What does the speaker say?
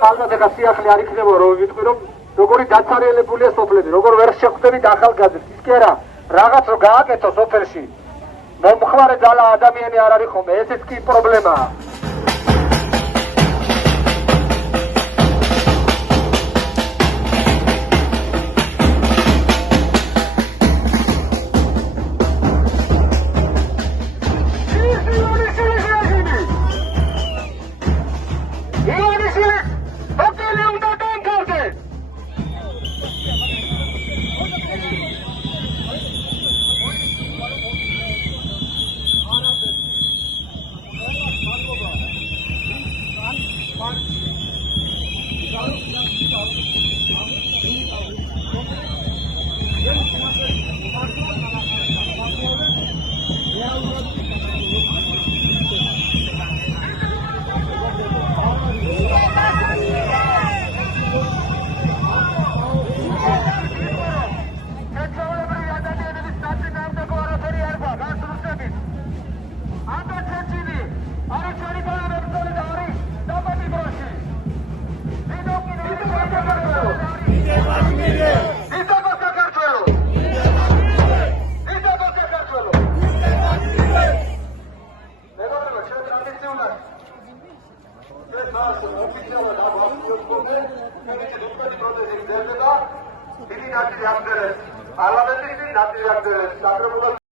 ალბათ ეხა სიახლე არ იქნება რომ ვიტყვი რომ როგორი დაცარიელებულია სოფლები, როგორ ვერ შეხვდებით ახალგაზრდებს. ის კი არა, რაღაც რომ გააკეთო სოფელში. მომხმარე ძალა ადამიანი არ არის ხოლმე, ესეც კი პრობლემაა. Parlamentin natri